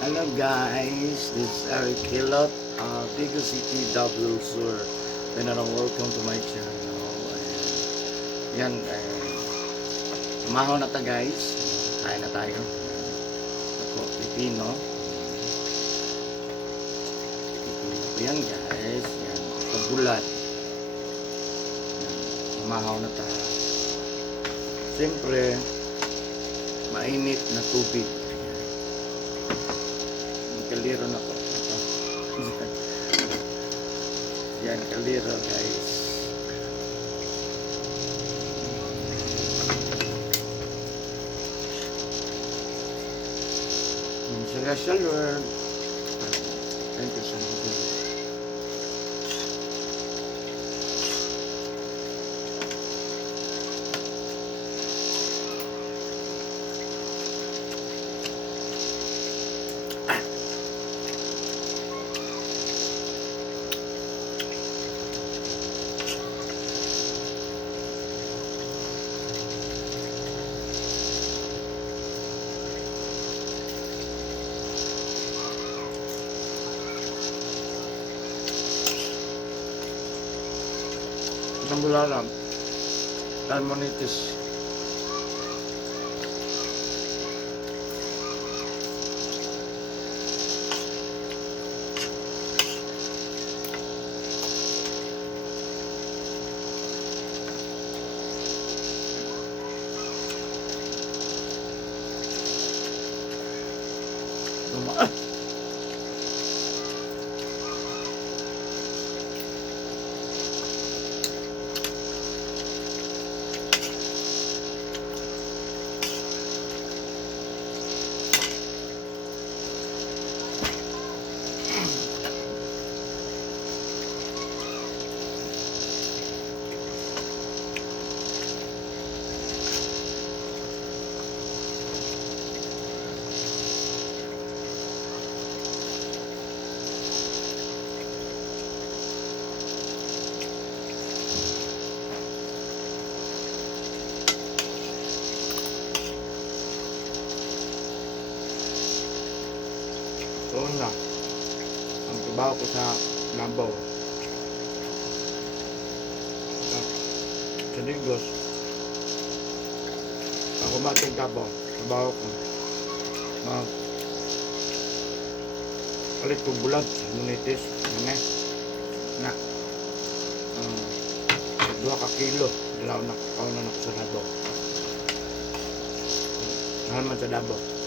Hello guys, this is Eric Hilot, Bigo City, W Sur. And welcome to my channel. Yan, umahaw na ta guys. Kain na tayo. Ako, pipino. Pipino ko yan guys. Yan, kabulat. Yan, umahaw na ta. Siyempre, mainit na tubig. Kaliro na po. Yan, kaliro guys. Yung celestial world. Thank you so much. Isang bularan, salmonitis. So na, ang trabaho ko sa Labaw. Sa Digos, ako matong Labaw, trabaho ko. Palit ko bulag, munitis, na 2 ka kilo, ilaw na ako sa Labaw. Mahal man sa Labaw.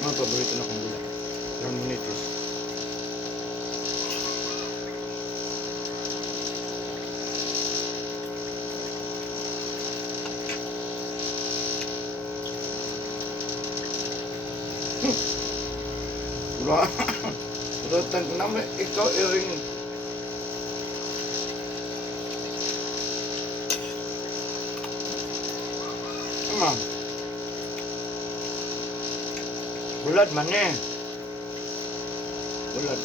Ang paborito na kong gulay. Salmonitis. Wala. Rotang ko naman. Ikaw iring. Ama. Bulad man eh. Bulad.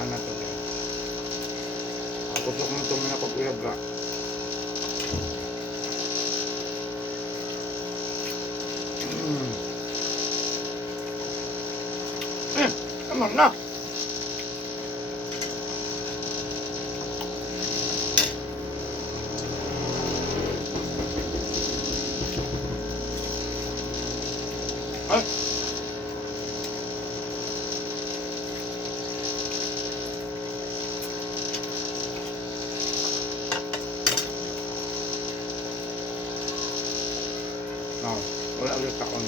Na to din. Ako sa kung tumin ako kuyaga. Naman na. Ay. No, wala ulit taon.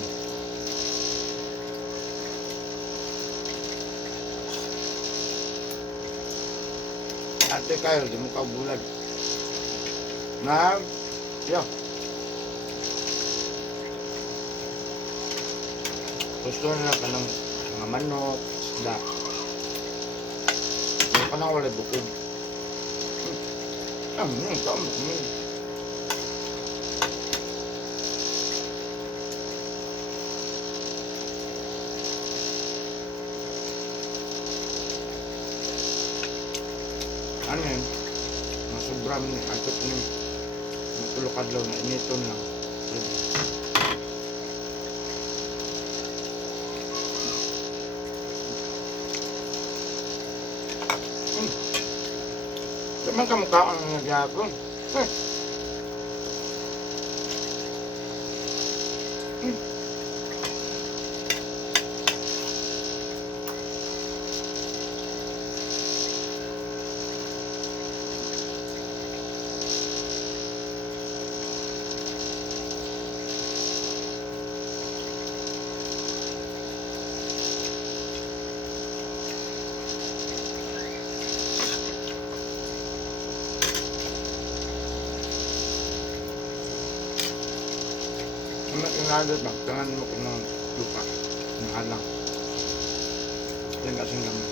Ate kayo, di mo kabulag. Na, yo. Gusto na ka ng mga manok, isda. Hindi ka na wala bukog. Kamok mo. ano yun, masubram ni atop ni matulog kadlaw na initon lang. Daman ka mukha ang nagyapon. Inagad ba? Tangan mo ko ng lupa. Nahalang. Yan kasing gamit.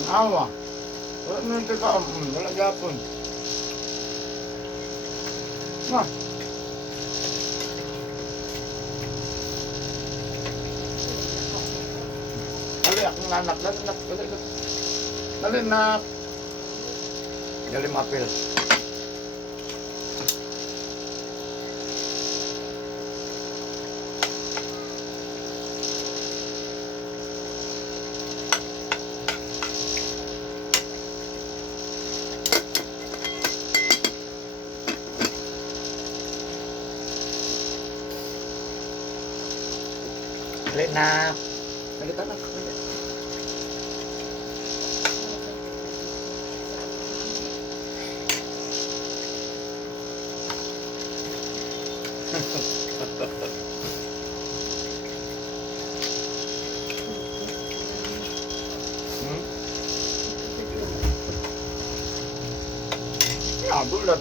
Ang awa. Wala na yung teka. Wala gapon. Ma. Dali akong nanak. Dali nak. Dali nak. Dali mapil. Dali na. Dali tanak. Dali. Ya, bulat.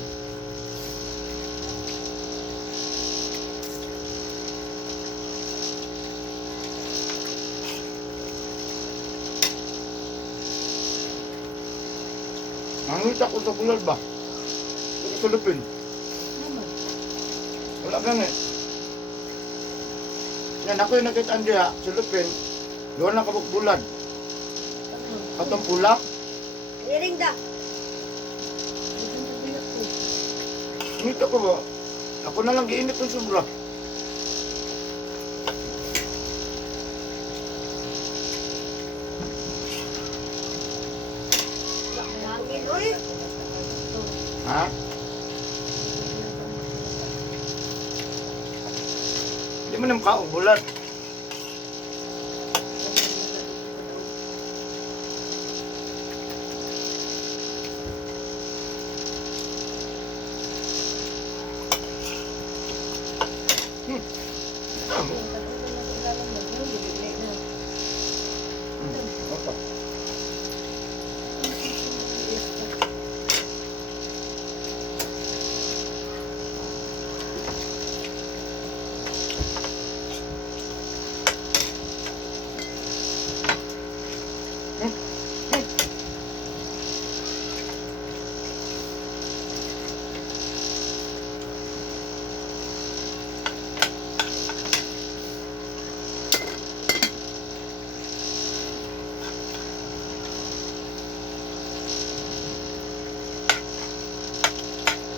Nangita ko sa bulal ba? Sa sulupin. Wala gani. Yan ako yung nakita diya, sulupin. Doon na kabuk bulad. Katong pula. Iring da. Nangita ko ba? Ako na lang giinit ng sobra. Hangin, uy. Ha? Hindi mo naman kaong bulad. Apa?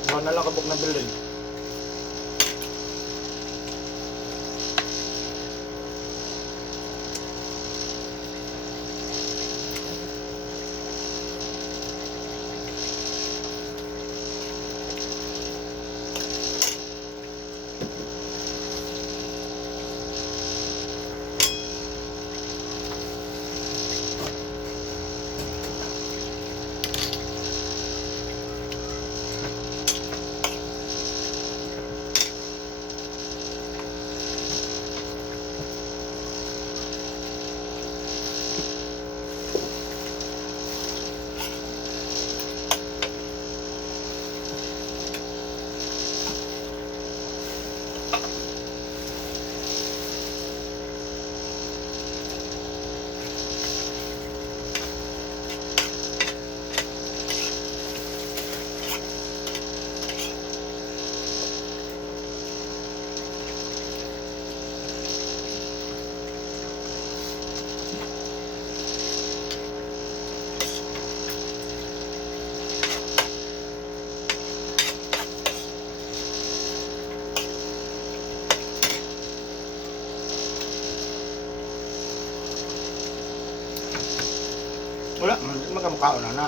Ako na lang kabuk na bilin. Wala, magkamukhaon na.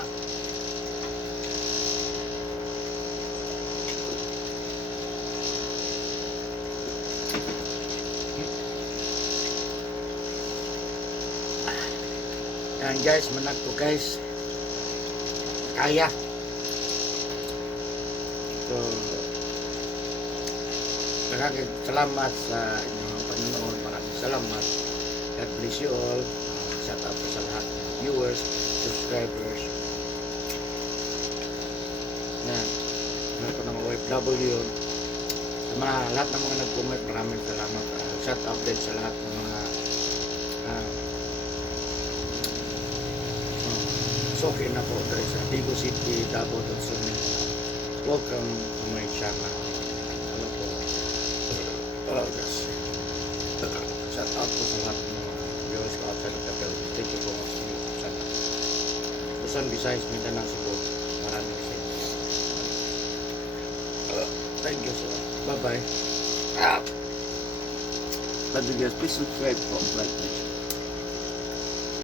Yan guys, manag ko guys. Kaya. So, salamat sa inyong panonood. Maraming salamat. God bless you all. Shout out sa lahat ng viewers, subscribers. Yan. Mga po ng OFW. Sa mga lahat ng mga nag-comment, maraming salamat. Shout out din sa lahat ng mga okay na po dahil sa Digo City, Davao del Sur. Welcome to my channel. Hello po. Guys. Shout out po sa lahat ng mga viewers ko outside of the Philippines. Thank you po sa YouTube channel. Luzon, Visayas, Mindanao, Cebu. Maraming sa inyo. Thank you so much. Bye-bye. Love you guys. Please subscribe po. Like,